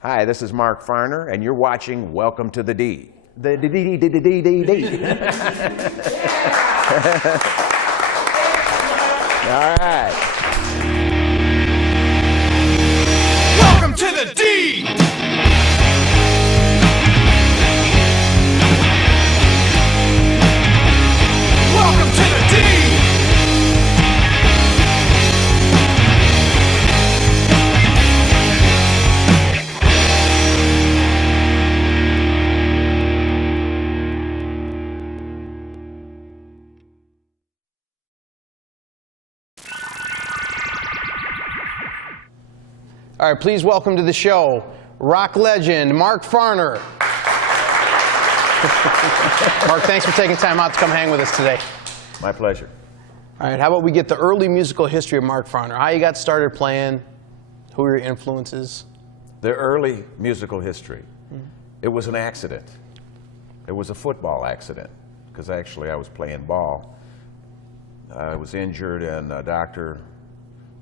Hi, this is Mark Farner, and you're watching Welcome to the D. The D. All right. Welcome to the D! Welcome to the D! All right, please welcome to the show, rock legend, Mark Farner. Mark, thanks for taking time out to come hang with us today. My pleasure. All right, how about we get the early musical history of Mark Farner? How you got started playing, who were your influences? The early musical history. It was an accident. It was a football accident, because actually I was playing ball. I was injured, and a doctor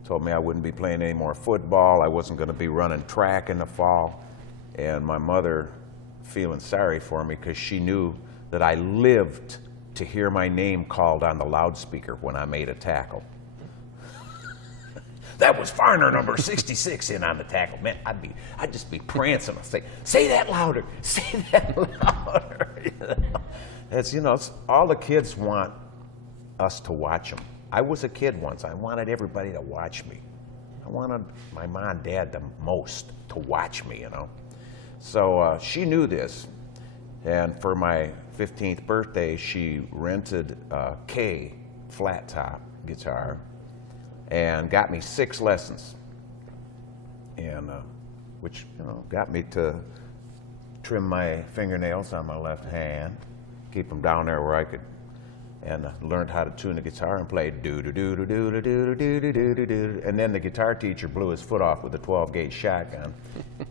told me I wouldn't be playing any more football. I wasn't going to be running track in the fall. And my mother, feeling sorry for me because she knew that I lived to hear my name called on the loudspeaker when I made a tackle. That was Farner number 66 in on the tackle. Man, I'd just be prancing. I'd say that louder, say that louder. It's all the kids want us to watch them. I was a kid once. I wanted everybody to watch me. I wanted my mom and dad the most to watch me, So she knew this. And for my 15th birthday, she rented a K flat top guitar and got me 6 lessons. And which, got me to trim my fingernails on my left hand, keep them down there where I could, and learned how to tune the guitar and play do-do-do-do-do-do-do-do-do-do-do. And then the guitar teacher blew his foot off with a 12-gauge shotgun.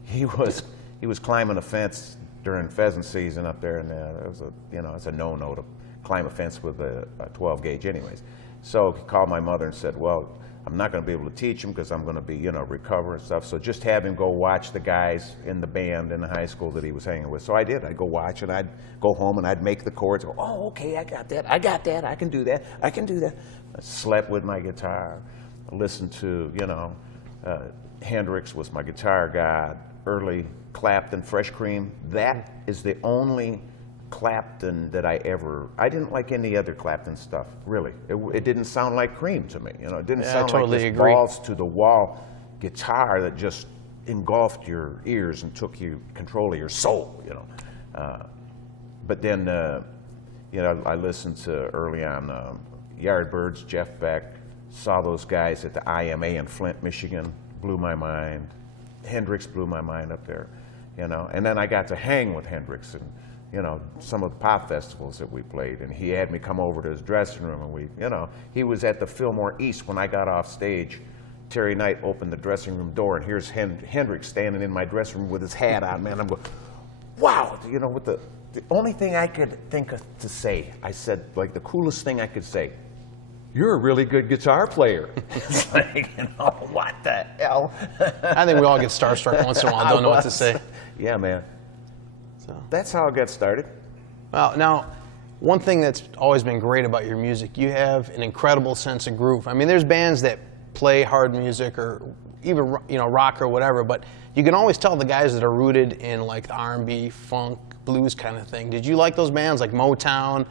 He was climbing a fence during pheasant season up there, and it was it's a no-no to climb a fence with a 12-gauge anyways. So he called my mother and said, well, I'm not going to be able to teach him because I'm going to be, recover and stuff. So just have him go watch the guys in the band in the high school that he was hanging with. So I did. I'd go watch, and I'd go home, and I'd make the chords. Go, oh, okay, I got that. I can do that. I slept with my guitar. I listened to, Hendrix was my guitar god. Early Clapton, Fresh Cream. That is the only Clapton that I didn't like any other Clapton stuff, really. It didn't sound like Cream to me, It didn't sound totally like this agree. balls to the wall guitar that just engulfed your ears and took control of your soul, But then, I listened to early on Yardbirds, Jeff Beck, saw those guys at the IMA in Flint, Michigan, blew my mind. Hendrix blew my mind up there, And then I got to hang with Hendrix and, some of the pop festivals that we played, and he had me come over to his dressing room, and he was at the Fillmore East when I got off stage. Terry Knight opened the dressing room door, and here's Hendrix standing in my dressing room with his hat on, man. I'm going, wow, with the only thing I could think of to say, I said, like, the coolest thing I could say, you're a really good guitar player. It's like, what the hell? I think we all get starstruck once in a while, don't know what to say. Yeah, man. So that's how it got started. Well, now, one thing that's always been great about your music, you have an incredible sense of groove. I mean, there's bands that play hard music or even rock or whatever, but you can always tell the guys that are rooted in like the R&B, funk, blues kind of thing. Did you like those bands like Motown,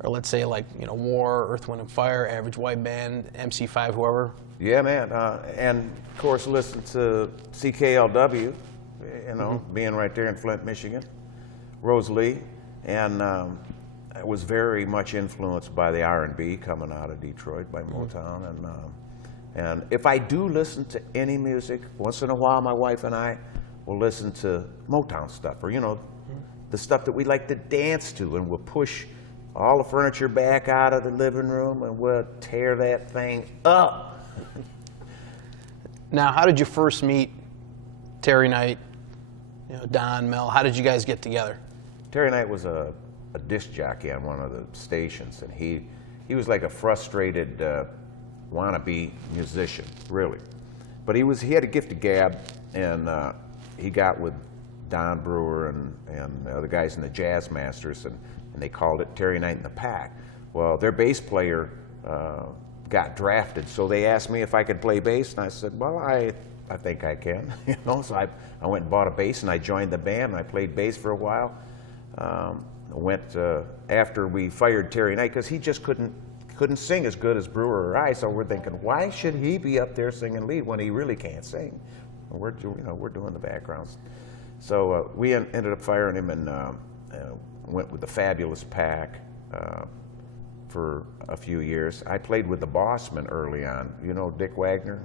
or let's say like War, Earth, Wind and Fire, Average White Band, MC5, whoever? Yeah, man, and of course listen to CKLW, being right there in Flint, Michigan. Rosalie, and I was very much influenced by the R&B coming out of Detroit, by Motown, and if I do listen to any music, once in a while my wife and I will listen to Motown stuff, or the stuff that we like to dance to, and we'll push all the furniture back out of the living room, and we'll tear that thing up. Now, how did you first meet Terry Knight, Don, Mel? How did you guys get together? Terry Knight was a disc jockey on one of the stations, and he was like a frustrated wannabe musician, really. But he had a gift of gab, and he got with Don Brewer and the other guys in the Jazz Masters, and they called it Terry Knight and the Pack. Well, their bass player got drafted, so they asked me if I could play bass, and I said, well, I think I can, you know. So I went and bought a bass, and I joined the band, and I played bass for a while. After we fired Terry Knight, because he just couldn't sing as good as Brewer or I, so we're thinking, why should he be up there singing lead when he really can't sing? We're doing the backgrounds. So we ended up firing him, and went with the Fabulous Pack for a few years. I played with the Bossmen early on. You know Dick Wagner?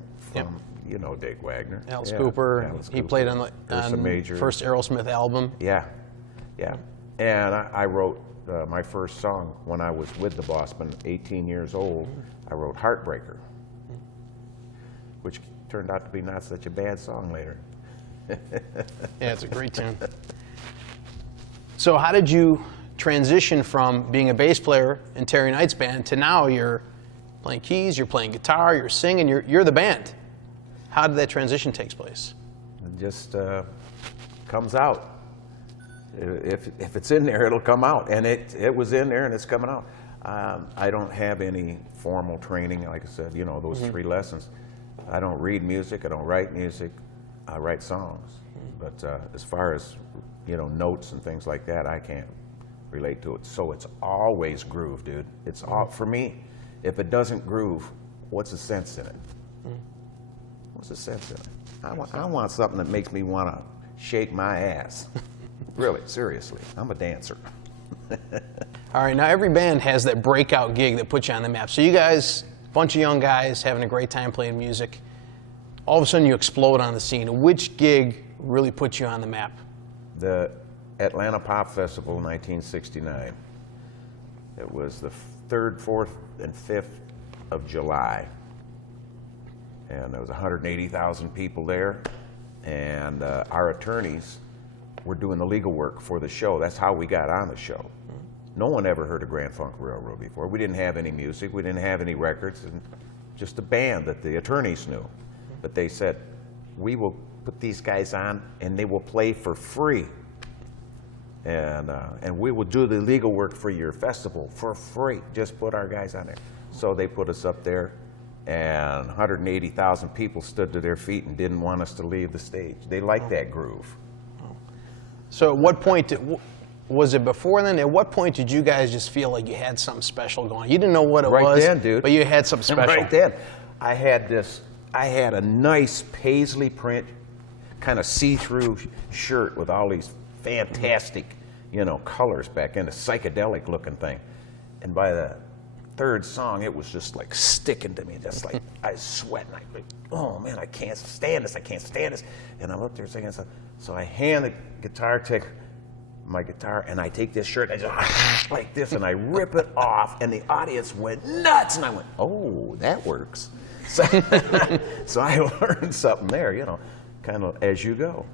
You know Dick Wagner. Alice Cooper. He played on the first Aerosmith album. Yeah. And I wrote my first song when I was with the Bossmen, 18 years old. I wrote Heartbreaker, which turned out to be not such a bad song later. Yeah, it's a great tune. So how did you transition from being a bass player in Terry Knight's band to now you're playing keys, you're playing guitar, you're singing, you're the band? How did that transition take place? It just comes out. If it's in there, it'll come out. And it was in there, and it's coming out. I don't have any formal training, like I said, you know, those 3 lessons. I don't read music, I don't write music, I write songs. But as far as, you know, notes and things like that, I can't relate to it. So it's always groove, dude. It's all, for me, if it doesn't groove, what's the sense in it? What's the sense in it? I want something that makes me want to shake my ass. Really, seriously, I'm a dancer. All right, now every band has that breakout gig that puts you on the map. So you guys, a bunch of young guys having a great time playing music, all of a sudden you explode on the scene. Which gig really put you on the map? The Atlanta Pop Festival, 1969. It was the 3rd, 4th, and 5th of July. And there was 180,000 people there. And our attorneys were doing the legal work for the show. That's how we got on the show. No one ever heard of Grand Funk Railroad before. We didn't have any music. We didn't have any records. And just a band that the attorneys knew. But they said, we will put these guys on and they will play for free. And we will do the legal work for your festival for free. Just put our guys on there. So they put us up there, and 180,000 people stood to their feet and didn't want us to leave the stage. They liked that groove. So at what point, was it before then? At what point did you guys just feel like you had something special going? You didn't know what it was. Right then, dude. But you had something special. Right then. I had a nice paisley print, kind of see-through shirt with all these fantastic, you know, colors back in, a psychedelic looking thing. And by the 3rd song, it was just like sticking to me, just like I was sweating. I like, oh man, I can't stand this, I can't stand this. And I'm up there singing stuff. So I hand the guitar tech my guitar, and I take this shirt, and I just like this, and I rip it off, and the audience went nuts. And I went, oh, that works. So, so I learned something there, you know, kind of as you go.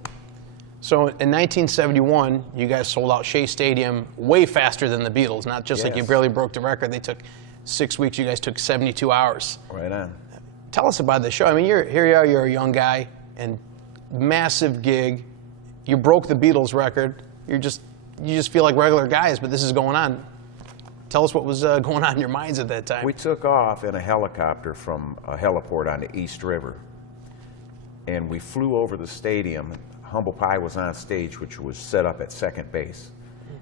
So in 1971, you guys sold out Shea Stadium way faster than the Beatles. Not just like you barely broke the record. They took 6 weeks. You guys took 72 hours. Right on. Tell us about the show. I mean, here you are. You're a young guy, and massive gig. You broke the Beatles record. You just feel like regular guys, but this is going on. Tell us what was going on in your minds at that time. We took off in a helicopter from a heliport on the East River, and we flew over the stadium. Humble Pie was on stage, which was set up at second base,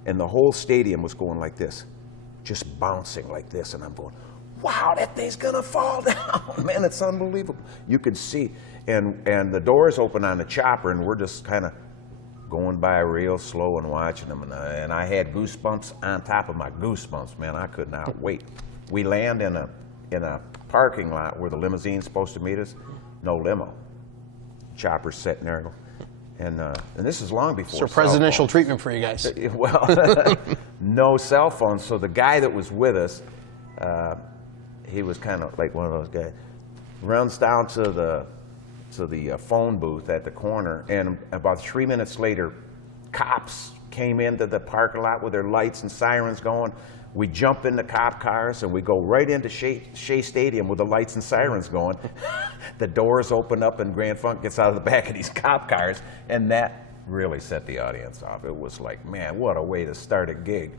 and the whole stadium was going like this, just bouncing like this, and I'm going, wow, that thing's gonna fall down, man, it's unbelievable. You could see, and the doors open on the chopper, and we're just kind of going by real slow and watching them, and I had goosebumps on top of my goosebumps, man. I could not wait. We land in a parking lot where the limousine's supposed to meet us. No limo. Chopper's sitting there, and this is long before. So presidential treatment for you guys. Well, no cell phones. So the guy that was with us, he was kind of like one of those guys. Runs down to the phone booth at the corner, and about 3 minutes later, cops came into the parking lot with their lights and sirens going. We jump in the cop cars and we go right into Shea Stadium with the lights and sirens going. The doors open up and Grand Funk gets out of the back of these cop cars, and that really set the audience off. It was like, man, what a way to start a gig.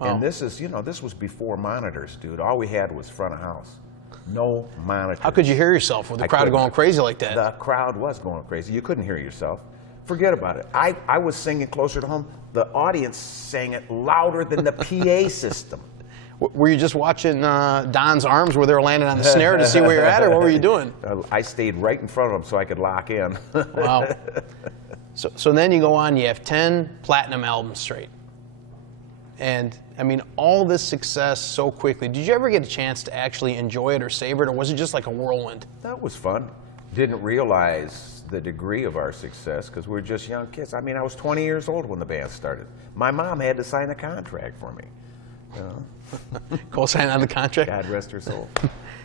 Wow. And this is, this was before monitors, dude. All we had was front of house. No monitors. How could you hear yourself with the crowd couldn't. going crazy like that? The crowd was going crazy. You couldn't hear yourself. Forget about it. I was singing closer to home. The audience sang it louder than the PA system. Were you just watching Don's arms where they were landing on the snare to see where you're at, or what were you doing? I stayed right in front of them so I could lock in. Wow. So then you go on, you have 10 platinum albums straight. And, I mean, all this success so quickly. Did you ever get a chance to actually enjoy it or savor it, or was it just like a whirlwind? That was fun. Didn't realize the degree of our success because we were just young kids. I mean, I was 20 years old when the band started. My mom had to sign a contract for me. Co-sign on the contract? God rest her soul.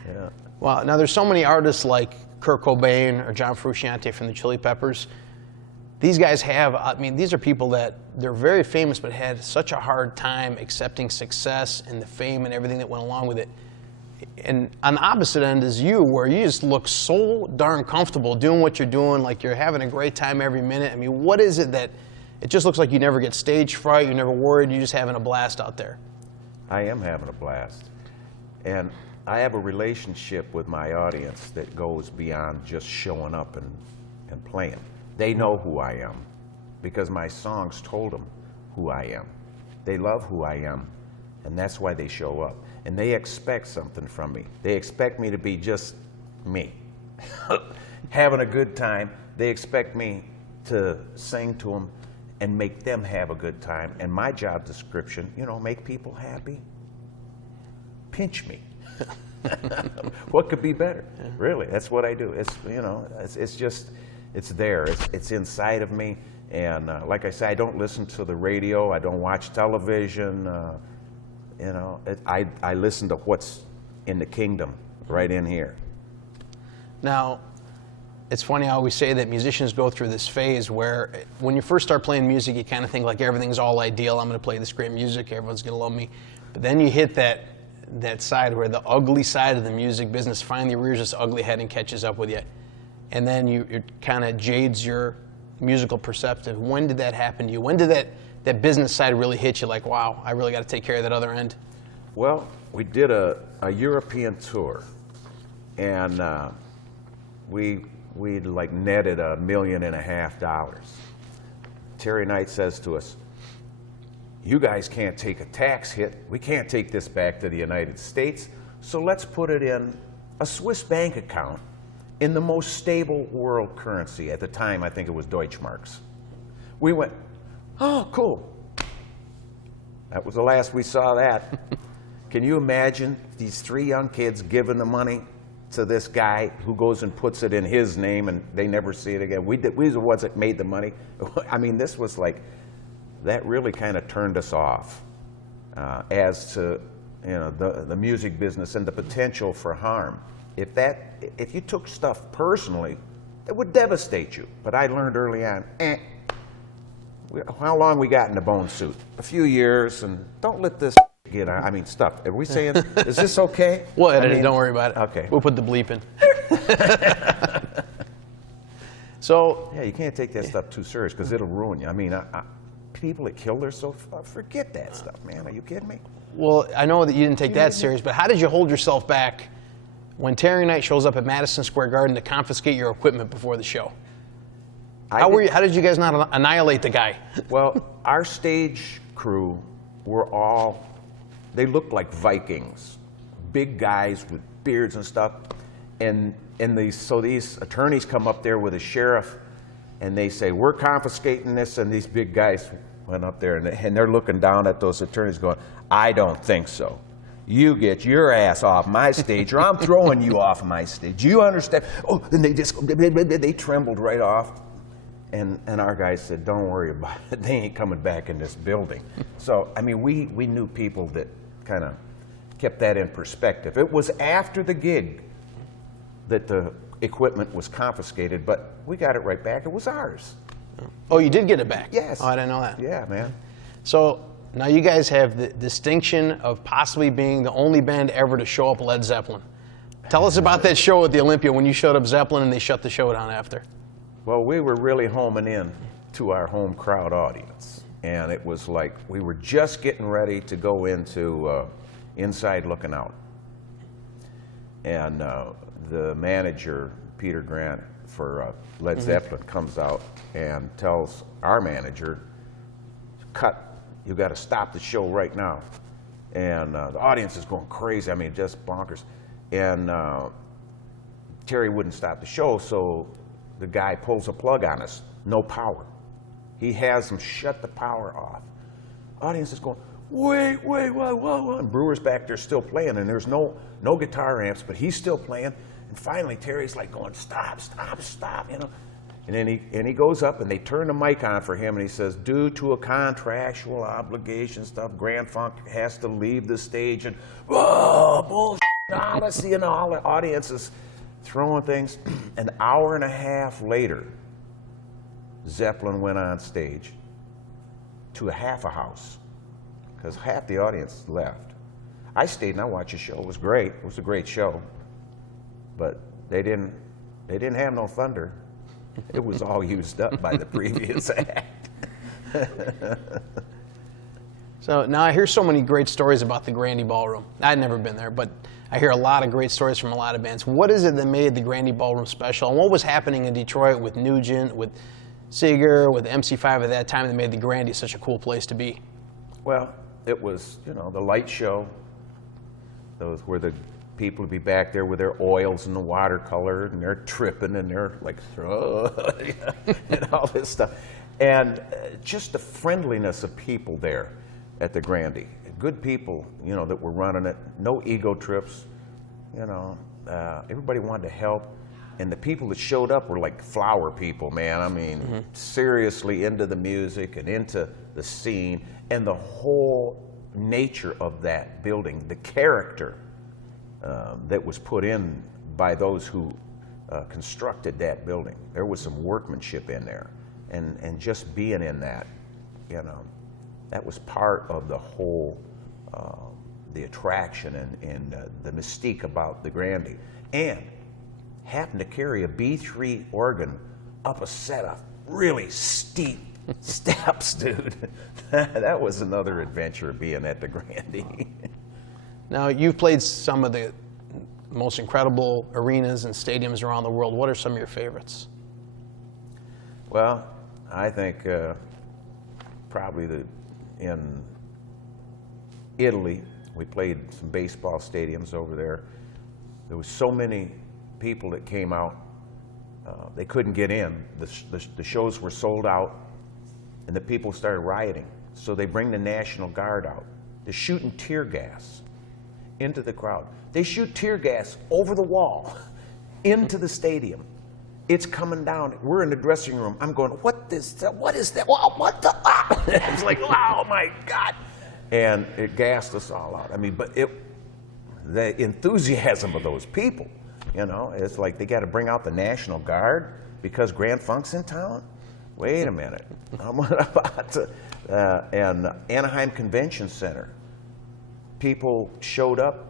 Yeah. Well, now there's so many artists like Kurt Cobain or John Frusciante from the Chili Peppers. These guys have, I mean, these are people that they're very famous but had such a hard time accepting success and the fame and everything that went along with it. And on the opposite end is you, where you just look so darn comfortable doing what you're doing, like you're having a great time every minute. I mean, what is it that, it just looks like you never get stage fright, you're never worried, you're just having a blast out there? I am having a blast. And I have a relationship with my audience that goes beyond just showing up and playing. They know who I am because my songs told them who I am. They love who I am, and that's why they show up. And they expect something from me. They expect me to be just me, having a good time. They expect me to sing to them and make them have a good time. And my job description, make people happy. Pinch me. What could be better? Yeah. Really, that's what I do. It's just, it's there. It's inside of me. And like I say, I don't listen to the radio. I don't watch television. I listen to what's in the kingdom right in here. Now, it's funny, I always say that musicians go through this phase where when you first start playing music, you kind of think like everything's all ideal. I'm going to play this great music. Everyone's going to love me. But then you hit that side where the ugly side of the music business finally rears its ugly head and catches up with you. And then it kind of jades your musical perspective. When did that happen to you? When did that business side really hit you like, wow, I really got to take care of that other end? Well, we did a European tour, and we'd like netted $1.5 million. Terry Knight says to us, you guys can't take a tax hit. We can't take this back to the United States, so let's put it in a Swiss bank account in the most stable world currency. At the time, I think it was Deutschmarks. We went, oh, cool. That was the last we saw that. Can you imagine these 3 young kids giving the money to this guy who goes and puts it in his name and they never see it again? We were the ones that made the money. I mean, this was like, that really kind of turned us off as to the music business and the potential for harm. If you took stuff personally, it would devastate you. But I learned early on, how long we got in the bone suit? A few years, and don't let this get on. I mean, stuff. Are we saying, is this okay? We'll edit it, don't worry about it. Okay. We'll put the bleep in. So. Yeah, you can't take that stuff too serious because it'll ruin you. I mean, people that kill themselves, forget that stuff, man. Are you kidding me? Well, I know that you didn't take that serious, but how did you hold yourself back when Terry Knight shows up at Madison Square Garden to confiscate your equipment before the show? How did you guys not annihilate the guy? Well, our stage crew were they looked like Vikings, big guys with beards and stuff. So these attorneys come up there with a sheriff, and they say, we're confiscating this, and these big guys went up there, and they're looking down at those attorneys going, I don't think so. You get your ass off my stage, or I'm throwing you off my stage. You understand? Oh, and they trembled right off. And our guys said, don't worry about it. They ain't coming back in this building. So, I mean, we knew people that kind of kept that in perspective. It was after the gig that the equipment was confiscated, but we got it right back. It was ours. Oh, you did get it back? Yes. Oh, I didn't know that. Yeah, man. So Now you guys have the distinction of possibly being the only band ever to show up Led Zeppelin. Tell us about that show at the Olympia when you showed up Zeppelin and they shut the show down after. Well, we were really homing in to our home crowd audience. And it was like we were just getting ready to go into Inside Looking Out. And the manager, Peter Grant, for Led Zeppelin comes out and tells our manager, cut, you got to stop the show right now. And the audience is going crazy, I mean, just bonkers. And Terry wouldn't stop the show, so the guy pulls a plug on us, no power. He has them shut the power off. Audience is going, wait, what? And Brewer's back there still playing, and there's no guitar amps, but he's still playing. And finally, Terry's like going, stop, you know. And then he goes up, and they turn the mic on for him, and he says, due to a contractual obligation stuff, Grand Funk has to leave the stage, and whoa, bullshit, honestly, and all the audience is throwing things. An hour and a half later, Zeppelin went on stage to a half a house because half the audience left. I stayed and I watched the show. It was great. It was a great show, but they didn't have no thunder. It was all used up by the previous act. So now I hear so many great stories about the Grand Ballroom. I'd never been there, but I hear a lot of great stories from a lot of bands. What is it that made the Grand Ballroom special? And what was happening in Detroit with Nugent, with Seeger, with MC5 at that time that made the Grandy such a cool place to be? Well, it was, you know, the light show. Those were the people would be back there with their oils and the watercolor, and they're tripping, and they're like, and all this stuff. And just the friendliness of people there at the Grandy. Good people, you know, that were running it. No ego trips, you know. Everybody wanted to help. And the people that showed up were like flower people, man. I mean, seriously into the music and into the scene and the whole nature of that building, the character that was put in by those who constructed that building. There was some workmanship in there. And just being in that, you know, that was part of the whole, the attraction and the mystique about the Grandy. And happened to carry a B3 organ up a set of really steep steps, dude. That was another adventure being at the Grandy. Now, you've played some of the most incredible arenas and stadiums around the world. What are some of your favorites? Well, I think probably in Italy, we played some baseball stadiums over there. There was so many people that came out, they couldn't get in. The shows were sold out, and the people started rioting. So they bring the National Guard out. They're shooting tear gas into the crowd. They shoot tear gas over the wall into the stadium. It's coming down. We're in the dressing room. I'm going, what is that? What is that? What the? Ah! It's like, oh my God. And it gassed us all out. I mean, but the enthusiasm of those people, you know, it's like they got to bring out the National Guard because Grand Funk's in town. Wait a minute. I'm about to, and Anaheim Convention Center, people showed up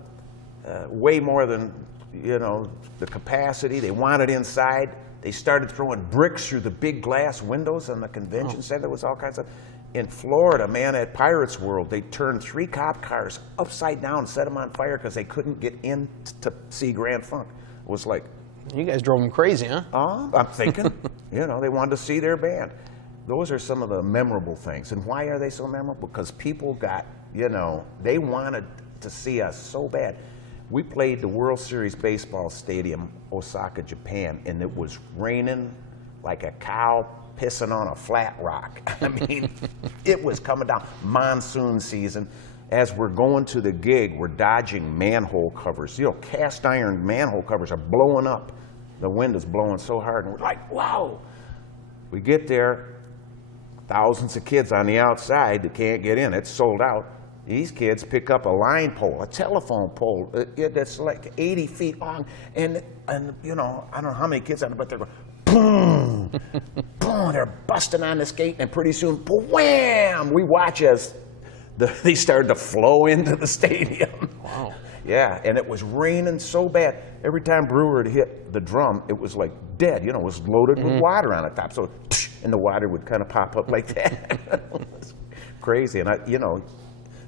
way more than, you know, the capacity. They wanted inside. They started throwing bricks through the big glass windows in the convention center. There was all kinds of. In Florida, man, at Pirates World, they turned 3 cop cars upside down and set them on fire because they couldn't get in to see Grand Funk. It was like, you guys drove them crazy, huh? I'm thinking, you know, they wanted to see their band. Those are some of the memorable things. And why are they so memorable? Because people got, you know, they wanted to see us so bad. We played the World Series Baseball Stadium, Osaka, Japan, and it was raining like a cow pissing on a flat rock. I mean, it was coming down. Monsoon season. As we're going to the gig, we're dodging manhole covers. You know, cast iron manhole covers are blowing up. The wind is blowing so hard, and we're like, wow. We get there, thousands of kids on the outside that can't get in. It's sold out. These kids pick up a line pole, a telephone pole that's like 80 feet long, and you know, I don't know how many kids on it, but they're going, boom, boom, they're busting on this gate, and pretty soon, wham, we watch as they started to flow into the stadium. Wow. Yeah, and it was raining so bad. Every time Brewer would hit the drum, it was like dead. You know, it was loaded with water on the top. So, and the water would kind of pop up like that. It was crazy. And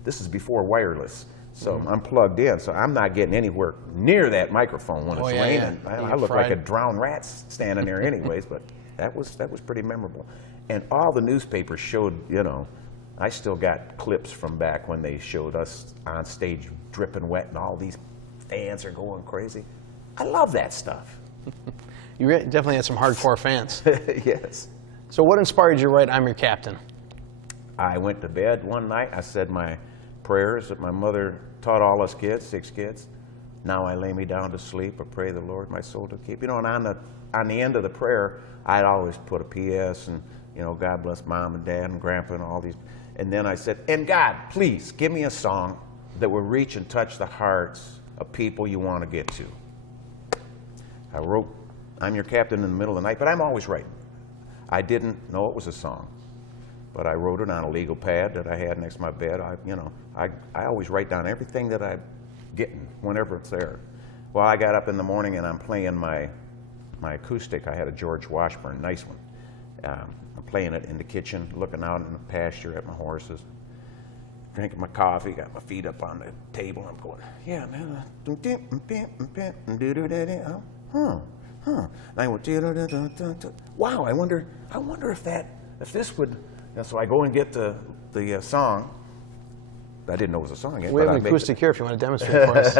this is before wireless. So I'm plugged in, so I'm not getting anywhere near that microphone when it's raining. Yeah. I look like a drowned rat standing there anyways, but that was pretty memorable. And all the newspapers showed, you know, I still got clips from back when they showed us on stage dripping wet and all these fans are going crazy. I love that stuff. You definitely had some hardcore fans. Yes. So what inspired you to write I'm Your Captain? I went to bed one night, I said my prayers that my mother taught all us kids, 6 kids. Now I lay me down to sleep, I pray the Lord my soul to keep. You know, and on the end of the prayer, I'd always put a P.S. and, you know, God bless Mom and Dad and Grandpa and all these. And then I said, and God, please give me a song that will reach and touch the hearts of people you want to get to. I wrote I'm Your Captain in the middle of the night, but I'm always writing. I didn't know it was a song, but I wrote it on a legal pad that I had next to my bed. I always write down everything that I'm getting whenever it's there. Well, I got up in the morning and I'm playing my acoustic. I had a George Washburn, nice one. I'm playing it in the kitchen, looking out in the pasture at my horses, drinking my coffee, got my feet up on the table. I'm going, yeah, man. And I went, wow. I wonder if this would. And so I go and get the song. I didn't know it was a song yet. We have an acoustic here if you want to demonstrate for us.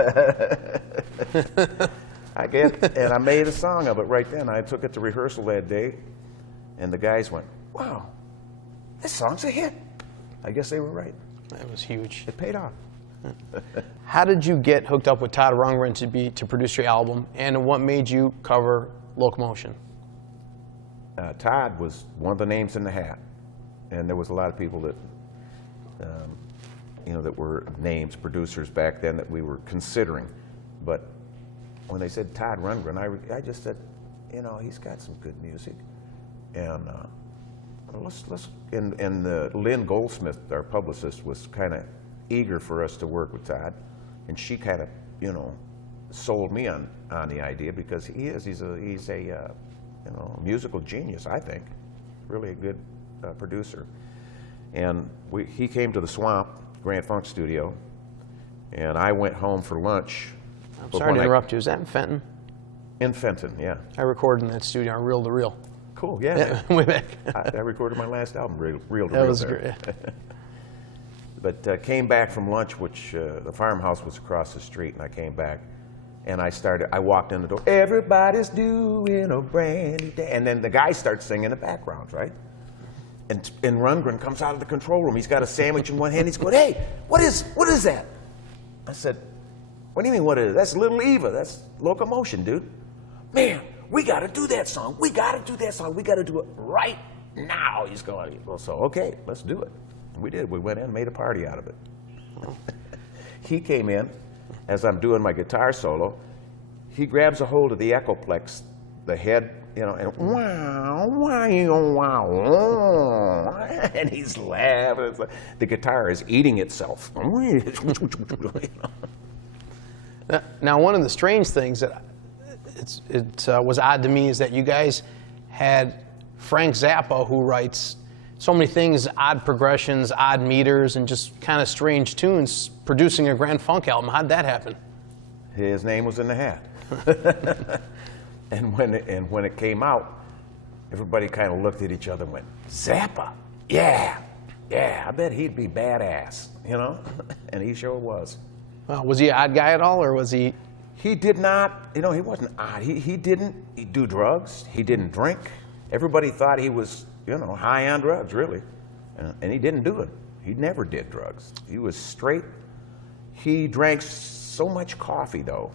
And I made a song of it right then. I took it to rehearsal that day, and the guys went, wow, this song's a hit. I guess they were right. That was huge. It paid off. How did you get hooked up with Todd Rundgren to produce your album, and what made you cover Locomotion? Todd was one of the names in the hat, and there was a lot of people that, that were names, producers back then that we were considering. But when they said Todd Rundgren, I just said, he's got some good music, and and Lynn Goldsmith, our publicist, was kind of eager for us to work with Todd, and she kind of, sold me on the idea because he's a musical genius, I think, really a good producer. And he came to the Swamp, Grand Funk Studio, and I went home for lunch. I'm sorry to interrupt you. Is that in Fenton? In Fenton, yeah. I recorded in that studio on Reel to Reel. Cool, yeah. Way back. I recorded my last album, Reel to Reel. That was great. But came back from lunch, which the farmhouse was across the street, and I came back, and I walked in the door, everybody's doing a brand new day, and then the guy starts singing in the background, right? And Rundgren comes out of the control room. He's got a sandwich in one hand. He's going, hey, what is that? I said, what do you mean, what is it? That's Little Eva. That's Locomotion, dude. Man, we got to do that song. We got to do that song. We got to do it right now. He's going, well, so, okay, let's do it. And we did. We went in and made a party out of it. He came in as I'm doing my guitar solo. He grabs a hold of the Echoplex, the head, and wow, and he's laughing. It's like the guitar is eating itself. Now, one of the strange things that was odd to me is that you guys had Frank Zappa, who writes so many things, odd progressions, odd meters, and just kind of strange tunes, producing a Grand Funk album. How'd that happen? His name was in the hat. And when it came out, everybody kind of looked at each other and went, Zappa? Yeah, I bet he'd be badass, And he sure was. Well, was he an odd guy at all, or was he? He did not, he wasn't odd. He didn't do drugs. He didn't drink. Everybody thought he was, high on drugs, really. And he didn't do it. He never did drugs. He was straight. He drank so much coffee, though.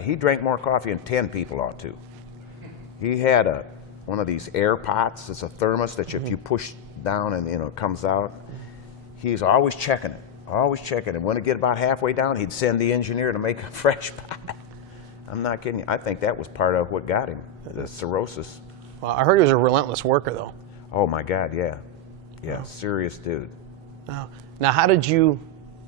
He drank more coffee than 10 people ought to. He had one of these air pots. It's a thermos that if you push down and it comes out. He's always checking it. And when it get about halfway down, he'd send the engineer to make a fresh pot. I'm not kidding you. I think that was part of what got him, the cirrhosis. Well, I heard he was a relentless worker, though. Oh my God, yeah, serious dude. Now, how did you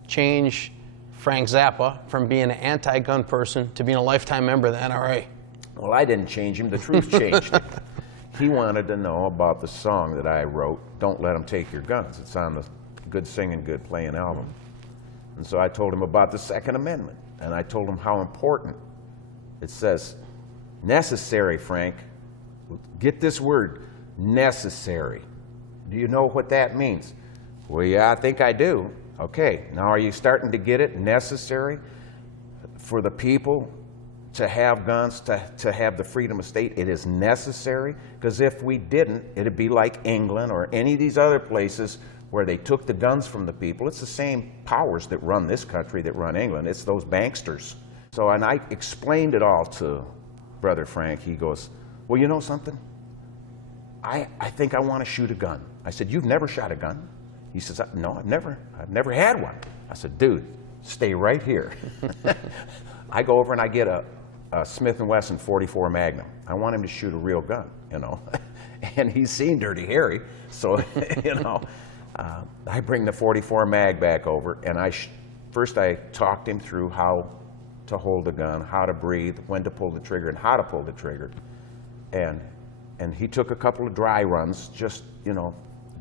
change Frank Zappa from being an anti-gun person to being a lifetime member of the NRA? Well, I didn't change him. The truth changed him. He wanted to know about the song that I wrote, Don't Let 'Em Take Your Guns. It's on the Good Singing, Good Playing album. And so I told him about the Second Amendment, and I told him how important. It says, necessary, Frank. Get this word, necessary. Do you know what that means? Well, yeah, I think I do. Okay, now are you starting to get it? Necessary for the people to have guns, to have the freedom of state. It is necessary, because if we didn't, it'd be like England or any of these other places where they took the guns from the people. It's the same powers that run this country that run England. It's those banksters. So, and I explained it all to Brother Frank. He goes, well, you know something? I think I want to shoot a gun. I said, you've never shot a gun? He says, no, I've never had one. I said, dude, stay right here. I go over and I get a Smith & Wesson 44 Magnum. I want him to shoot a real gun, you know. And he's seen Dirty Harry, so, you know. I bring the 44 mag back over, and first I talked him through how to hold the gun, how to breathe, when to pull the trigger, and how to pull the trigger. And he took a couple of dry runs, just, you know,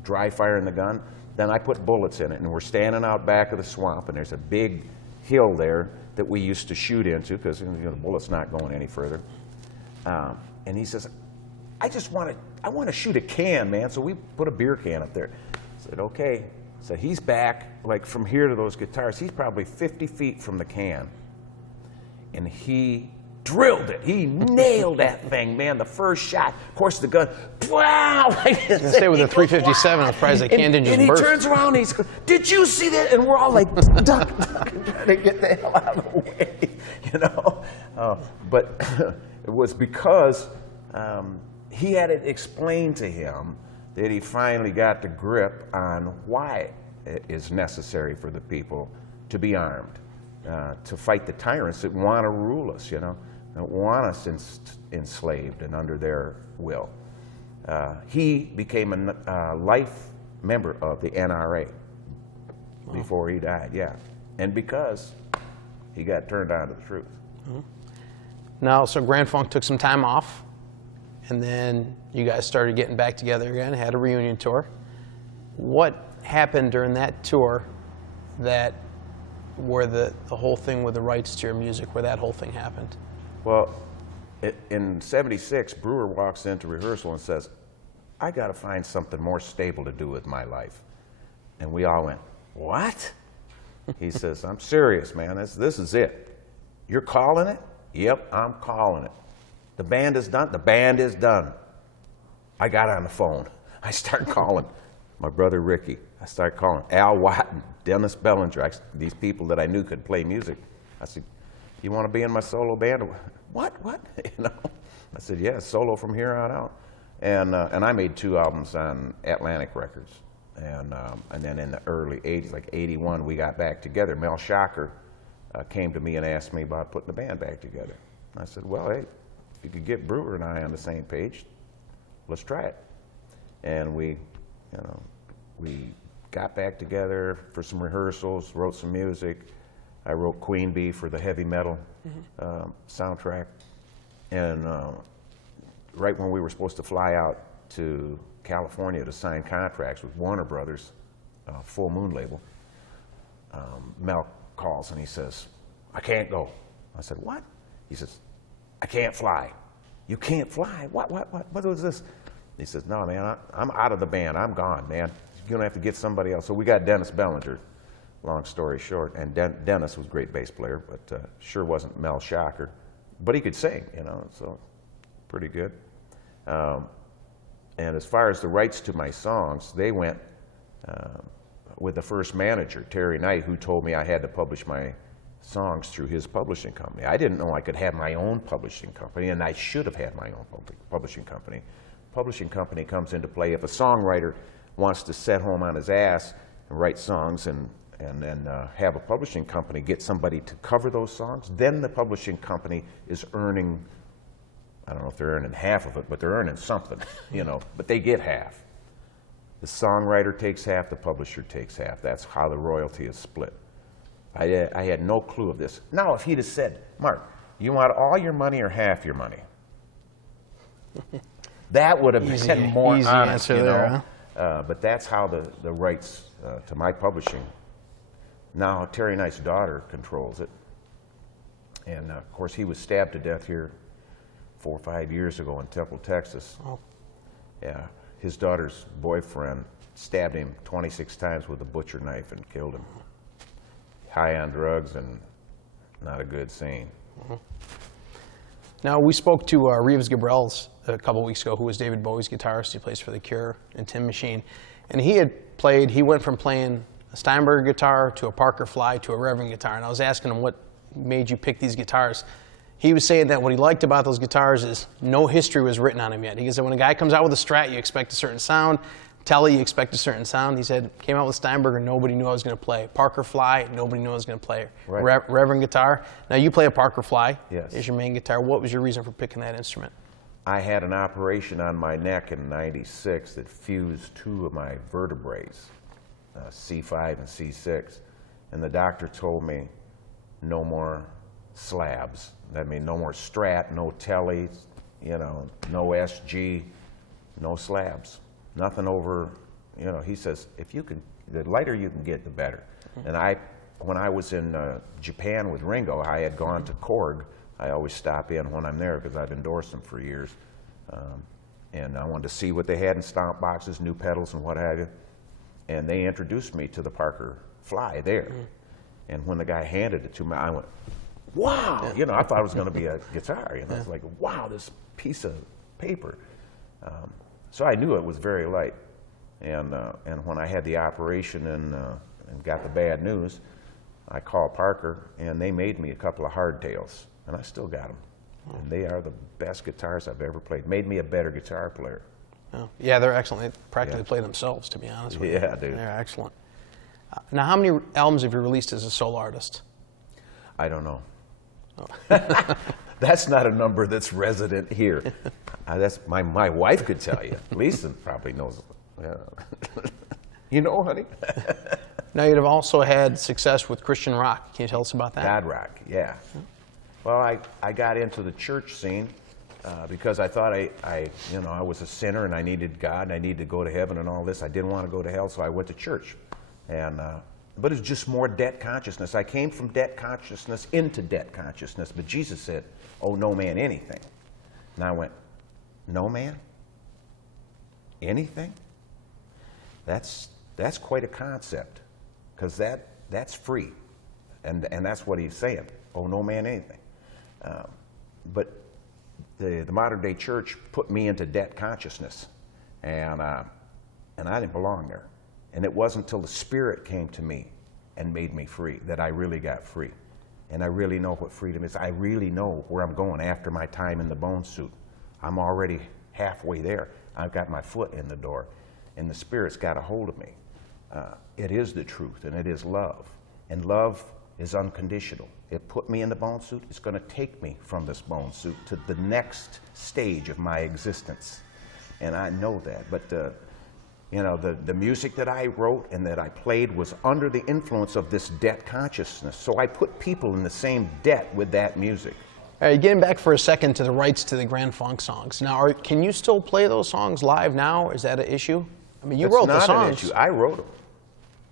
dry firing the gun. Then I put bullets in it, and we're standing out back of the swamp, and there's a big hill there that we used to shoot into, because you know, the bullet's not going any further. And he says, I want to shoot a can, man. So we put a beer can up there. I said, okay. So he's back, like from here to those guitars, he's probably 50 feet from the can. And he drilled it. He nailed that thing, man. The first shot, of course, the gun, wow! I say with a 357, I'm surprised the can didn't just burst. And he turns around and he's, did you see that? And we're all like, duck, trying to get the hell out of the way, you know? But it was because he had it explained to him that he finally got the grip on why it is necessary for the people to be armed, to fight the tyrants that want to rule us, you know, that want us enslaved and under their will. He became a life member of the NRA before he died, yeah. And because he got turned on to the truth. Now, so Grand Funk took some time off, and then you guys started getting back together again, had a reunion tour. What happened during that tour that where the whole thing with the rights to your music, where that whole thing happened? Well, in '76, Brewer walks into rehearsal and says, I got to find something more stable to do with my life. And we all went, what? He says, I'm serious, man. This is it. You're calling it? Yep, I'm calling it. The band is done? The band is done. I got on the phone. I start calling my brother Ricky. I start calling Al Watton, Dennis Bellinger, these people that I knew could play music. I said, you want to be in my solo band? What? You know? I said, yeah, solo from here on out. And I made 2 albums on Atlantic Records. And then in the early 80s, like 81, we got back together. Mel Shocker came to me and asked me about putting the band back together. I said, well, hey, if you could get Brewer and I on the same page, let's try it. And we got back together for some rehearsals, wrote some music. I wrote Queen Bee for the heavy metal soundtrack. And right when we were supposed to fly out to California to sign contracts with Warner Brothers, Full Moon label, Mel calls and he says, I can't go. I said, what? He says, I can't fly. You can't fly? What was this? He says, no, man, I'm out of the band. I'm gone, man. You're going to have to get somebody else. So we got Dennis Bellinger, long story short. And Dennis was a great bass player, but sure wasn't Mel Shocker. But he could sing, you know, so pretty good. And as far as the rights to my songs, they went with the first manager, Terry Knight, who told me I had to publish my songs through his publishing company. I didn't know I could have my own publishing company, and I should have had my own publishing company. Publishing company comes into play if a songwriter wants to sit home on his ass and write songs and then have a publishing company get somebody to cover those songs, then the publishing company is earning, I don't know if they're earning half of it, but they're earning something, you know, but they get half. The songwriter takes half, the publisher takes half. That's how the royalty is split. I had no clue of this. Now, if he'd have said, Mark, you want all your money or half your money? That would have been more easy honest, answer you know. there, But that's how the rights to my publishing. Now, Terry Knight's daughter controls it. And, of course, he was stabbed to death here 4 or 5 years ago in Temple, Texas. Oh. Yeah. His daughter's boyfriend stabbed him 26 times with a butcher knife and killed him. High on drugs and not a good scene. Now, we spoke to Reeves Gabrels a couple weeks ago, who was David Bowie's guitarist. He plays for The Cure and Tin Machine. And he went from playing a Steinberger guitar to a Parker Fly to a Reverend guitar. And I was asking him what made you pick these guitars. He was saying that what he liked about those guitars is no history was written on them yet. He said when a guy comes out with a Strat, you expect a certain sound. Telly, you expect a certain sound. He said, came out with Steinberger, nobody knew I was going to play. Parker Fly, nobody knew I was going to play. Right. Reverend guitar. Now, you play a Parker Fly. Yes. Is your main guitar. What was your reason for picking that instrument? I had an operation on my neck in '96 that fused 2 of my vertebrae, C5 and C6. And the doctor told me no more slabs. I mean, no more Strat, no Telly, you know, no SG, no slabs. Nothing over, you know, he says, if you can, the lighter you can get, the better. And when I was in Japan with Ringo, I had gone to Korg. I always stop in when I'm there because I've endorsed them for years. And I wanted to see what they had in stomp boxes, new pedals and what have you. And they introduced me to the Parker Fly there. And when the guy handed it to me, I went, wow! You know, I thought it was going to be a guitar. You know, it's like, wow, this piece of paper. So I knew it was very light. And when I had the operation and got the bad news, I called Parker, and they made me a couple of hardtails, and I still got them. And they are the best guitars I've ever played. Made me a better guitar player. Oh. Yeah, they're excellent. They practically play themselves, to be honest with you. Yeah, dude. They're excellent. Now, how many albums have you released as a solo artist? I don't know. That's not a number that's resident here. That's my wife could tell you. Lisa probably knows. Yeah. You know, honey? Now, you'd have also had success with Christian rock. Can you tell us about that? God rock, yeah. Well, I got into the church scene because I thought I was a sinner and I needed God and I needed to go to heaven and all this. I didn't want to go to hell, so I went to church. But it's just more debt consciousness. I came from debt consciousness into debt consciousness. But Jesus said, "Oh, no man anything." And I went, "No man? Anything?" That's quite a concept, because that's free, and that's what he's saying. Oh, no man anything. But the modern day church put me into debt consciousness, and I didn't belong there. And it wasn't until the Spirit came to me and made me free that I really got free. And I really know what freedom is. I really know where I'm going after my time in the bone suit. I'm already halfway there. I've got my foot in the door, and the Spirit's got a hold of me. It is the truth, and it is love. And love is unconditional. It put me in the bone suit. It's going to take me from this bone suit to the next stage of my existence. And I know that. But the music that I wrote and that I played was under the influence of this debt consciousness. So I put people in the same debt with that music. All right, getting back for a second to the rights to the Grand Funk songs. Now, can you still play those songs live now? Is that an issue? I mean, you wrote the songs. It's not an issue. I wrote them.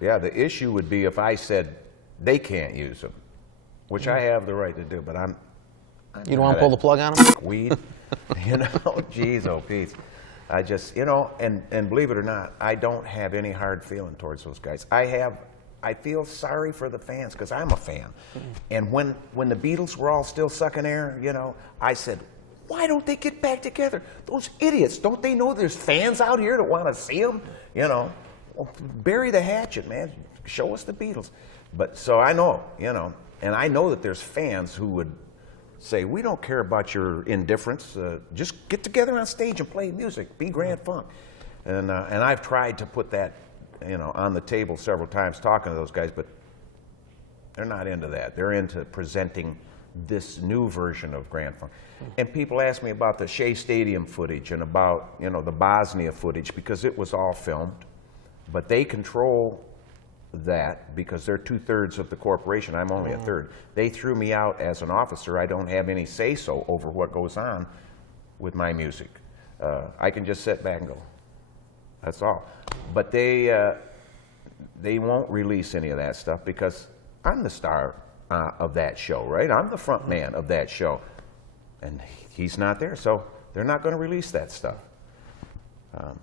Yeah, the issue would be if I said they can't use them, which I have the right to do, but I'm you don't want to pull the plug on them? Weed, geez, oh, Pete. I just, and believe it or not, I don't have any hard feeling towards those guys. I feel sorry for the fans because I'm a fan. And when the Beatles were all still sucking air, I said, why don't they get back together? Those idiots, don't they know there's fans out here that want to see them? Well, bury the hatchet, man. Show us the Beatles. But so I know, and I know that there's fans who would say, we don't care about your indifference. Just get together on stage and play music. Be Grand Funk. And I've tried to put that, on the table several times talking to those guys, but they're not into that. They're into presenting this new version of Grand Funk. And people ask me about the Shea Stadium footage and about, the Bosnia footage, because it was all filmed. but they control that because they're 2/3 of the corporation. I'm only a third. They threw me out as an officer. I don't have any say-so over what goes on with my music. I can just sit back and go, that's all. But they won't release any of that stuff because I'm the star of that show, right? I'm the front man of that show. And he's not there, so they're not going to release that stuff.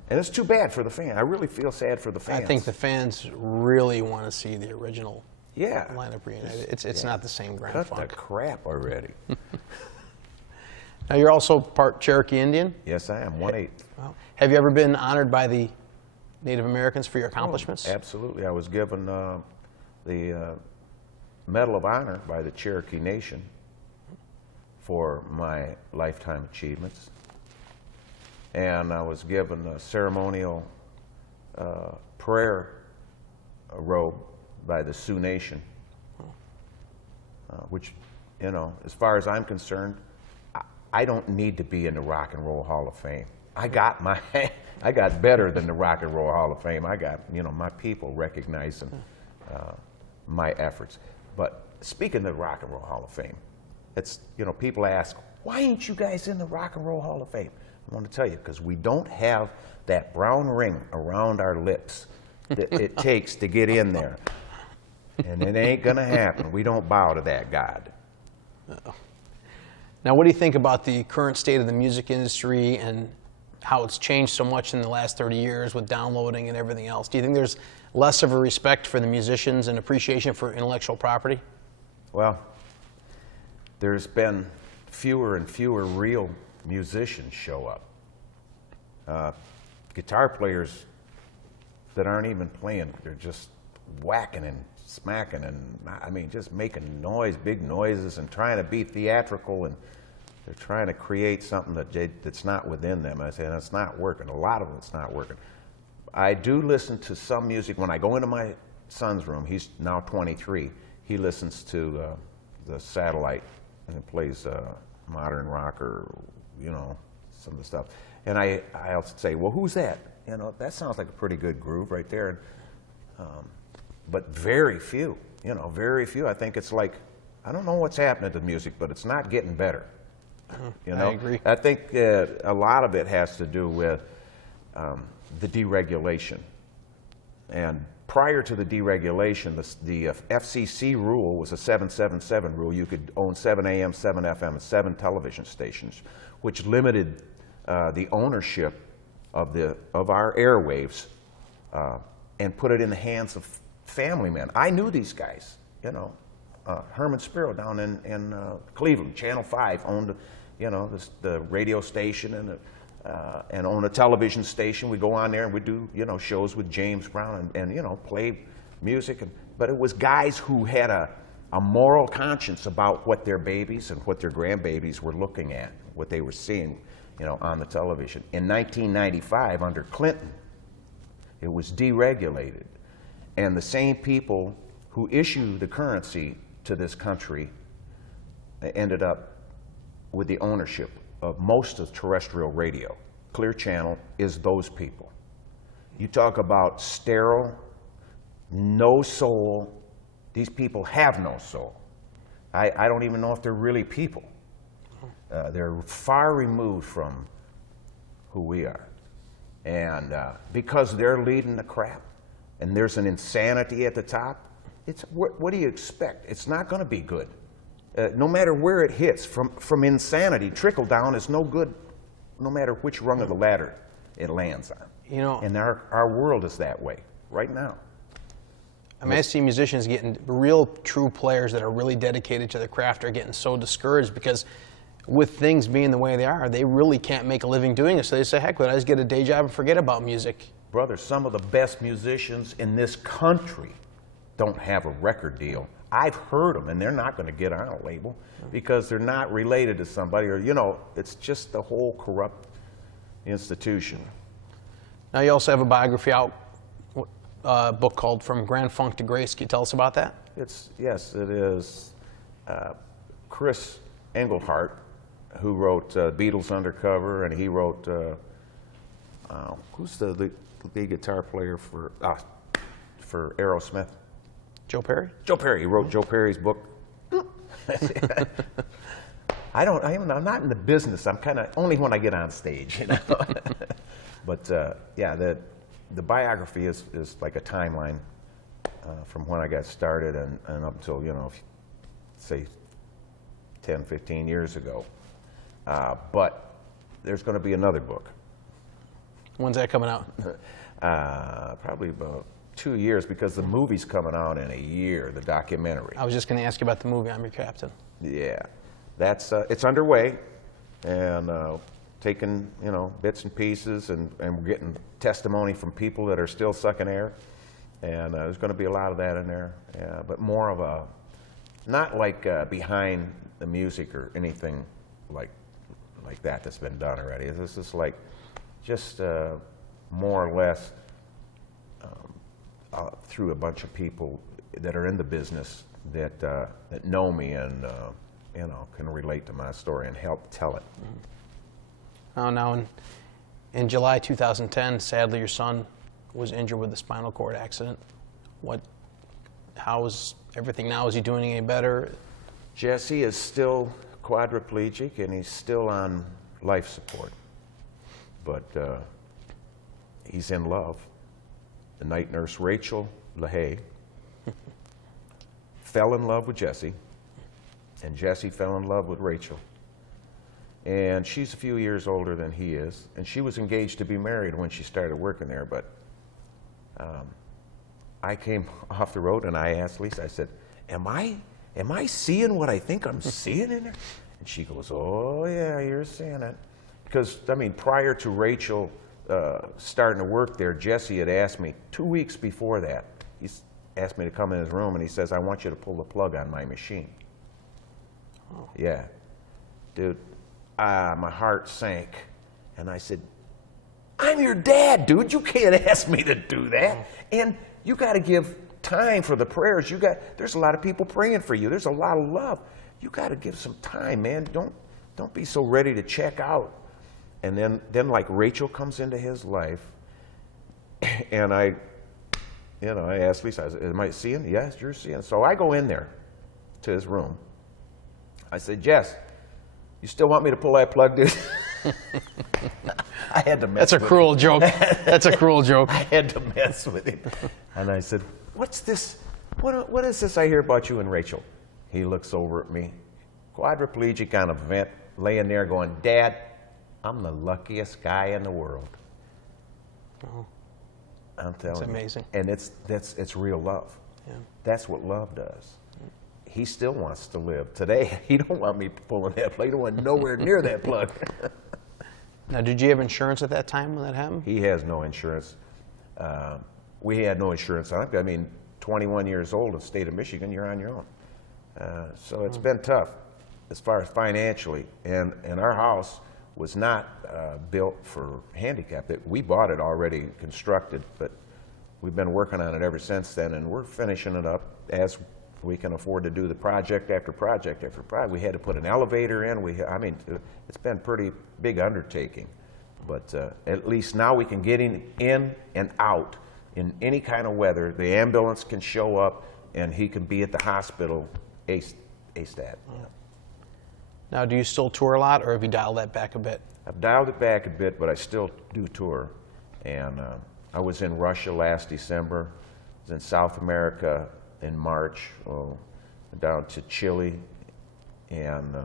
And it's too bad for the fan. I really feel sad for the fans. I think the fans really want to see the original Yeah. lineup reunited. It's not the same Grand Cut Funk. the crap already. Now, you're also part Cherokee Indian. Yes, I am, 1/8. Wow. Have you ever been honored by the Native Americans for your accomplishments? Absolutely. I was given the Medal of Honor by the Cherokee Nation for my lifetime achievements. And I was given a ceremonial prayer robe by the Sioux Nation, which, you know, as far as I'm concerned, I don't need to be in the Rock and Roll Hall of Fame. I got better than the Rock and Roll Hall of Fame. I got, you know, my people recognizing my efforts. But speaking of the Rock and Roll Hall of Fame, it's, you know, people ask, why ain't you guys in the Rock and Roll Hall of Fame? I want to tell you, because we don't have that brown ring around our lips that it takes to get in there. And it ain't going to happen. We don't bow to that God. Now, what do you think about the current state of the music industry and how it's changed so much in the last 30 years with downloading and everything else? Do you think there's less of a respect for the musicians and appreciation for intellectual property? Well, there's been fewer and fewer real musicians show up. Guitar players that aren't even playing, they're just whacking and smacking and, I mean, just making noise, big noises and trying to be theatrical, and they're trying to create something that's not within them. I say, and it's not working. A lot of it's not working. I do listen to some music. When I go into my son's room, he's now 23, he listens to the satellite and plays modern rock or, you know, some of the stuff. And I'll say, well, who's that? You know, that sounds like a pretty good groove right there. But very few, you know, very few. I think it's like, I don't know what's happening to music, but it's not getting better. You know? I agree. I think a lot of it has to do with the deregulation. And prior to the deregulation, the FCC rule was a 777 rule. You could own 7 AM, 7 FM, and 7 television stations, which limited the ownership of our airwaves and put it in the hands of family men. I knew these guys, you know. Herman Spiro down in Cleveland, Channel 5 owned, you know, the radio station and owned a television station. We go on there and we do, you know, shows with James Brown and you know, play music. But it was guys who had a moral conscience about what their babies and what their grandbabies were looking at, what they were seeing, you know, on the television. In 1995, under Clinton, it was deregulated. And the same people who issued the currency to this country ended up with the ownership of most of terrestrial radio. Clear Channel is those people. You talk about sterile, no soul. These people have no soul. I don't even know if they're really people. They're far removed from who we are. And because they're leading the crap, and there's an insanity at the top, what do you expect? It's not going to be good. No matter where it hits, from insanity, trickle down is no good, no matter which rung of the ladder it lands on. You know, and our world is that way right now. I mean, I see musicians getting real, true players that are really dedicated to their craft are getting so discouraged because with things being the way they are, they really can't make a living doing it. So they say, heck with it, I just get a day job and forget about music. Brother, some of the best musicians in this country don't have a record deal. I've heard them, and they're not going to get on a label because they're not related to somebody, or, you know, it's just the whole corrupt institution. Now, you also have a biography out, book called From Grand Funk to Grace. Can you tell us about that? Yes, it is. Chris Englehart, who wrote Beatles Undercover, and he wrote who's the lead guitar player for Aerosmith? Joe Perry? Joe Perry. He wrote Joe Perry's book. I'm not in the business. I'm kind of only when I get on stage, you know. But yeah, the biography is like a timeline from when I got started and up until, you know, say 10, 15 years ago. But there's going to be another book. When's that coming out? Probably about 2 years, because the movie's coming out in a year, the documentary. I was just going to ask you about the movie, I'm Your Captain. Yeah, that's it's underway, and taking, you know, bits and pieces, and we're getting testimony from people that are still sucking air, and there's going to be a lot of that in there. Yeah, but more of a, not like behind the music or anything like that's been done already. This is like just more or less through a bunch of people that are in the business that know me and you know, can relate to my story and help tell it. Oh, now in July 2010, sadly, your son was injured with a spinal cord accident. How is everything now? Is he doing any better? Jesse is still quadriplegic and he's still on life support, but he's in love. The night nurse, Rachel LaHaye, fell in love with Jesse, and Jesse fell in love with Rachel. And she's a few years older than he is, and she was engaged to be married when she started working there, but I came off the road and I asked Lisa, I said, am I seeing what I think I'm seeing in there? And she goes, oh yeah, you're seeing it. Because, I mean, prior to Rachel starting to work there, Jesse had asked me 2 weeks before that. He asked me to come in his room and he says, I want you to pull the plug on my machine. Oh. Yeah. Dude, my heart sank. And I said, I'm your dad, dude. You can't ask me to do that. And you got to give time for the prayers. There's a lot of people praying for you. There's a lot of love. You got to give some time, man. Don't be so ready to check out. And then like Rachel comes into his life, and I asked Lisa, I said, am I seeing? Yes, you're seeing. So I go in there to his room. I said, Jess, you still want me to pull that plug, dude? I had to mess with him. That's a cruel joke. That's a cruel joke. I had to mess with him. And I said, what's this? What is this I hear about you and Rachel? He looks over at me, quadriplegic on a vent, laying there going, Dad, I'm the luckiest guy in the world. Oh, I'm telling you. that's amazing. And it's real love. Yeah. That's what love does. He still wants to live. Today, he don't want me pulling that plug. He don't want nowhere near that plug. Now, did you have insurance at that time when that happened? He has no insurance. We had no insurance on it. I mean, 21 years old in the state of Michigan, you're on your own. So it's been tough as far as financially. And our house was not built for handicap. We bought it already constructed, but we've been working on it ever since then, and we're finishing it up as we can afford to do the project after project after project. We had to put an elevator in. I mean, it's been a pretty big undertaking, but at least now we can get in and out in any kind of weather. The ambulance can show up, and he can be at the hospital ASAP. Now, do you still tour a lot, or have you dialed that back a bit? I've dialed it back a bit, but I still do tour. And I was in Russia last December. I was in South America in March, down to Chile, and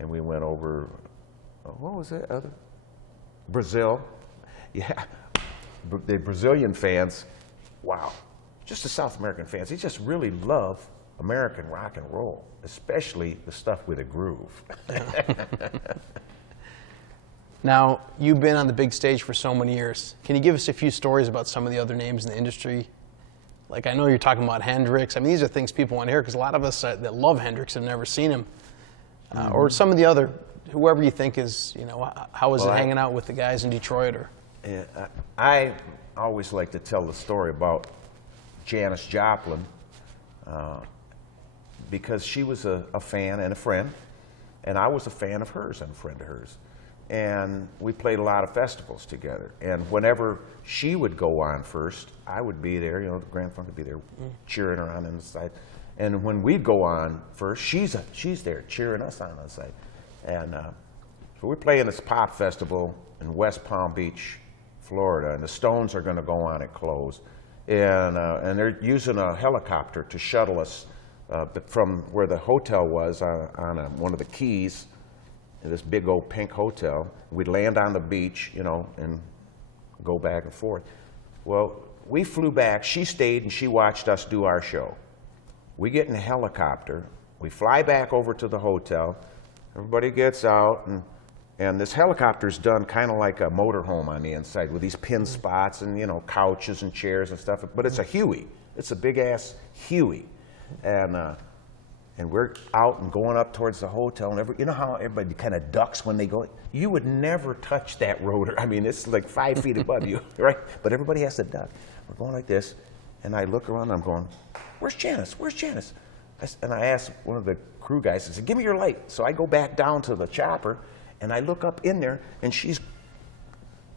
we went over, what was that other? Brazil. Yeah, the Brazilian fans, wow. Just the South American fans, they just really love American rock and roll, especially the stuff with a groove. Now, you've been on the big stage for so many years. Can you give us a few stories about some of the other names in the industry? Like, I know you're talking about Hendrix. I mean, these are things people want to hear, because a lot of us that love Hendrix have never seen him. Or some of the other, whoever you think is, you know, how was it hanging out with the guys in Detroit? Or yeah, I always like to tell the story about Janis Joplin, because she was a fan and a friend, and I was a fan of hers and a friend of hers. and we played a lot of festivals together. And whenever she would go on first, I would be there, you know, the Grand Funk would be there cheering her on the side. And when we'd go on first, she's there cheering us on the side. And so we're playing this pop festival in West Palm Beach, Florida, and the Stones are going to go on at close. And they're using a helicopter to shuttle us from where the hotel was on one of the keys, this big old pink hotel. We'd land on the beach, you know, and go back and forth. Well, we flew back. She stayed and she watched us do our show. We get in a helicopter. We fly back over to the hotel. Everybody gets out, and this helicopter's done kind of like a motorhome on the inside with these pin spots and, you know, couches and chairs and stuff. But it's a Huey. It's a big ass Huey, and we're out and going up towards the hotel, and you know how everybody kind of ducks when they go? You would never touch that rotor. I mean, it's like 5 feet above you, right? But everybody has to duck. We're going like this, and I look around, and I'm going, where's Janis? Where's Janis? And I asked one of the crew guys, I said, give me your light. So I go back down to the chopper, and I look up in there, and she's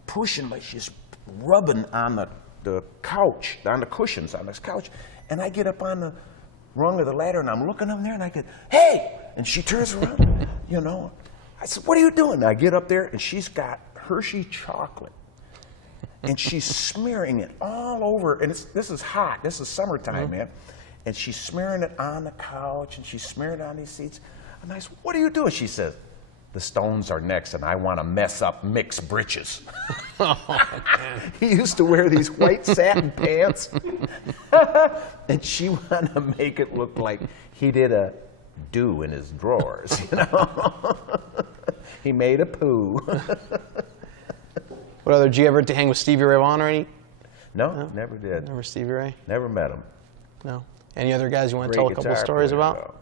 pushing, like she's rubbing on the couch, on the cushions on this couch, and I get up on the rung of the ladder, and I'm looking up there, and I go, hey! And she turns around, you know. I said, what are you doing? And I get up there, and she's got Hershey chocolate, and she's smearing it all over, and this is hot. This is summertime, man. And she's smearing it on the couch, and she's smearing it on these seats. And I said, what are you doing? She says, the Stones are next, and I want to mess up Mick's britches. Oh, man. He used to wear these white satin pants, and she wanted to make it look like he did a do in his drawers, you know? He made a poo. What other, did you ever hang with Stevie Ray Vaughn or any? No, never did. Never Stevie Ray? Never met him. No. Any other guys you want to Great tell a couple guitar stories player, about?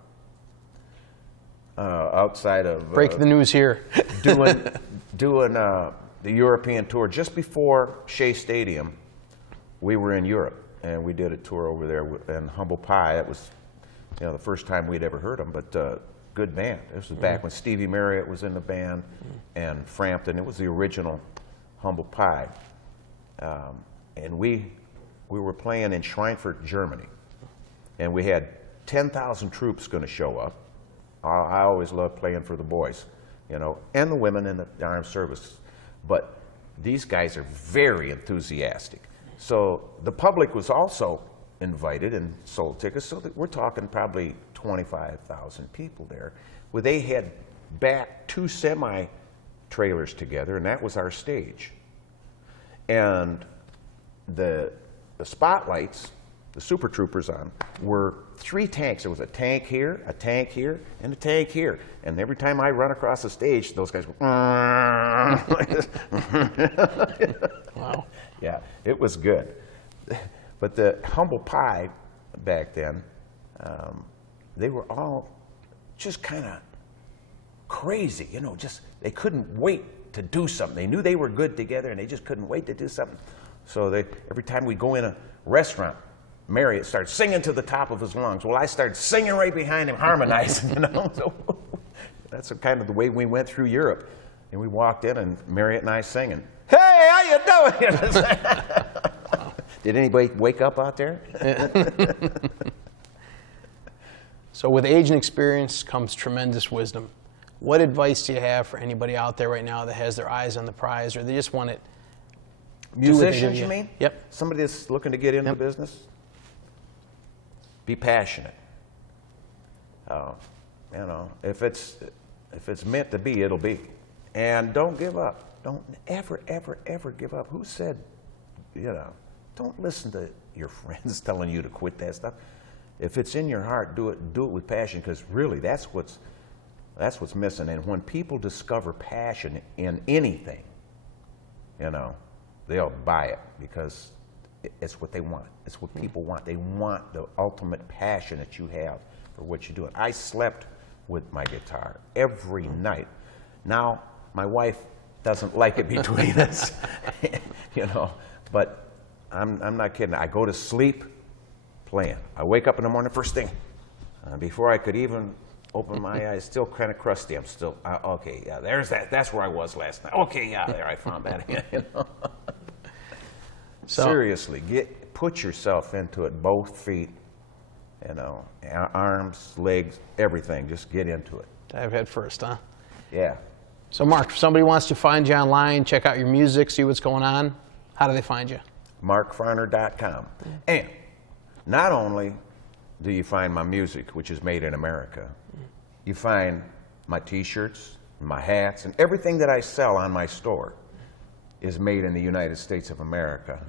Outside of Break the news here. doing the European tour just before Shea Stadium, we were in Europe and we did a tour over there in Humble Pie. It was, you know, the first time we'd ever heard them, but good band. This was back when Stevie Marriott was in the band and Frampton. It was the original Humble Pie, and we were playing in Schweinfurt, Germany, and we had 10,000 troops going to show up. I always loved playing for the boys, you know, and the women in the armed service. But these guys are very enthusiastic. So the public was also invited and sold tickets. So that we're talking probably 25,000 people there. Well, they had backed 2 semi-trailers together, and that was our stage. And the spotlights, the Super Troopers on, were 3 tanks. There was a tank here, and a tank here. And every time I run across the stage, those guys go, like this. Wow. Yeah, it was good. But the Humble Pie back then, they were all just kind of crazy, you know, just they couldn't wait to do something. They knew they were good together, and they just couldn't wait to do something. So every time we go in a restaurant, Marriott started singing to the top of his lungs. Well, I started singing right behind him, harmonizing, you know. So that's kind of the way we went through Europe. And we walked in, and Marriott and I singing, hey, how you doing? Did anybody wake up out there? So with age and experience comes tremendous wisdom. What advice do you have for anybody out there right now that has their eyes on the prize, or they just want it? Musicians, you mean? Yep. Somebody that's looking to get into the business? Be passionate. You know, if it's meant to be, it'll be. And don't give up. Don't ever, ever, ever give up. Who said, you know, don't listen to your friends telling you to quit that stuff. If it's in your heart, do it with passion, because really that's what's missing. And when people discover passion in anything, you know, they'll buy it because it's what they want. It's what people want. They want the ultimate passion that you have for what you're doing. I slept with my guitar every night. Now, my wife doesn't like it between us, you know, but I'm not kidding. I go to sleep playing. I wake up in the morning first thing. Before I could even Open my eyes, still kind of crusty. I'm still, okay, yeah, there's that. That's where I was last night. Okay, yeah, there, I found that. You know? So, seriously, put yourself into it, both feet, you know, arms, legs, everything. Just get into it. dive head first, huh? Yeah. So Mark, if somebody wants to find you online, check out your music, see what's going on, how do they find you? MarkFarner.com. And not only do you find my music, which is made in America, you find my t-shirts, my hats, and everything that I sell on my store is made in the United States of America.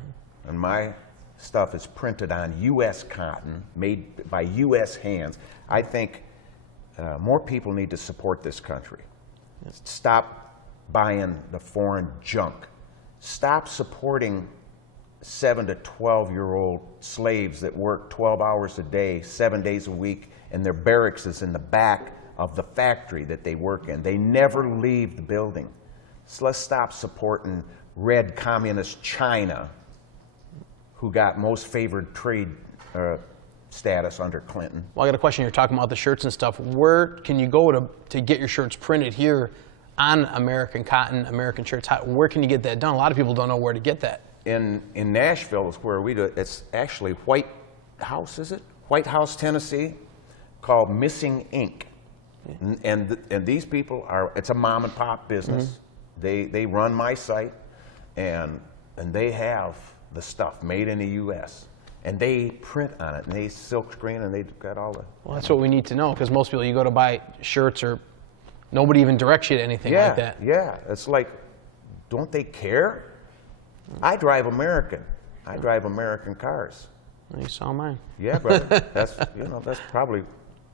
And my stuff is printed on U.S. cotton, made by U.S. hands. I think more people need to support this country. Stop buying the foreign junk. Stop supporting 7 to 12-year-old slaves that work 12 hours a day, 7 days a week, and their barracks is in the back of the factory that they work in. They never leave the building. So let's stop supporting red communist China, who got most favored trade status under Clinton. Well, I got a question. You're talking about the shirts and stuff. Where can you go to get your shirts printed here on American cotton, American shirts? Where can you get that done? A lot of people don't know where to get that. In Nashville is where we do it. It's actually White House, is it? White House, Tennessee, called Missing Ink. And these people are, it's a mom and pop business. They run my site, and they have the stuff made in the U.S. and they print on it, and they silk screen, and they've got all the. Well, that's what we need to know, because most people, you go to buy shirts, or nobody even directs you to anything like that. Yeah, it's like, don't they care? I drive American. I drive American cars. Well, you saw mine. Yeah, brother. That's that's probably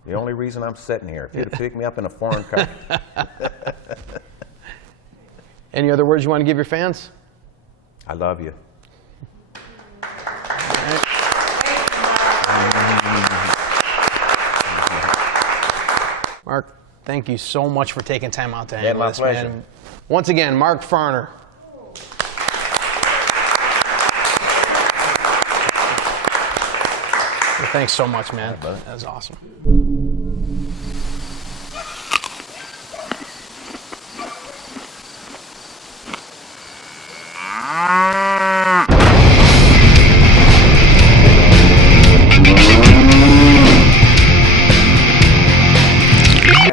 the only reason I'm sitting here. If you'd have picked me up in a foreign car. Any other words you want to give your fans? I love you. Mark, thank you so much for taking time out to hang with us, pleasure. man. Once again, Mark Farner. Well, thanks so much, man. That was awesome.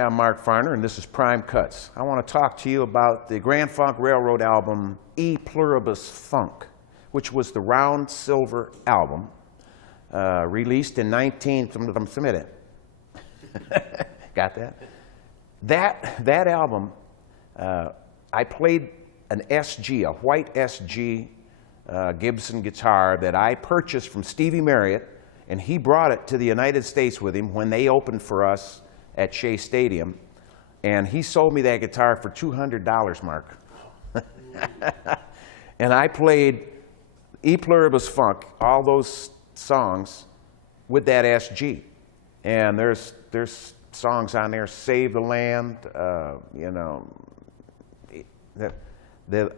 I'm Mark Farner, and this is Prime Cuts. I want to talk to you about the Grand Funk Railroad album, E Pluribus Funk, which was the round silver album released in 19... Got that? That album, I played an SG, a white SG Gibson guitar that I purchased from Stevie Marriott, and he brought it to the United States with him when they opened for us at Shea Stadium, and he sold me that guitar for $200, Mark. And I played E Pluribus Funk, all those songs, with that SG. And there's songs on there, Save the Land, that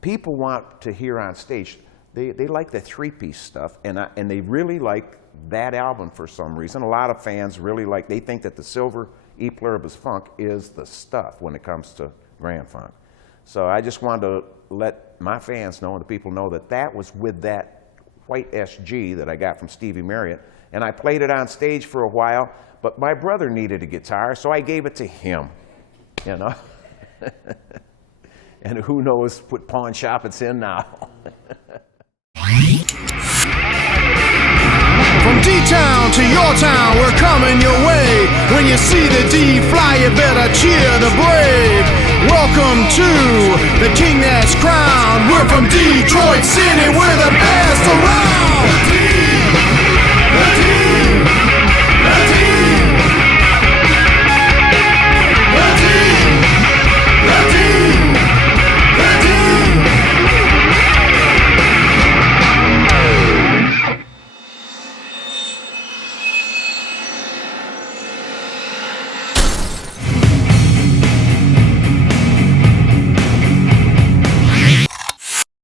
people want to hear on stage. They like the three-piece stuff, and they really like that album for some reason. A lot of fans really they think that the silver E Pluribus Funk is the stuff when it comes to Grand Funk. So I just wanted to let my fans know and the people know that that was with that white SG that I got from Stevie Marriott. And I played it on stage for a while, but my brother needed a guitar, so I gave it to him, you know. And who knows what pawn shop it's in now. From D-Town to your town, we're coming your way. When you see the D fly, you better cheer the brave. Welcome to the king that's crowned. We're from Detroit City, we're the best around.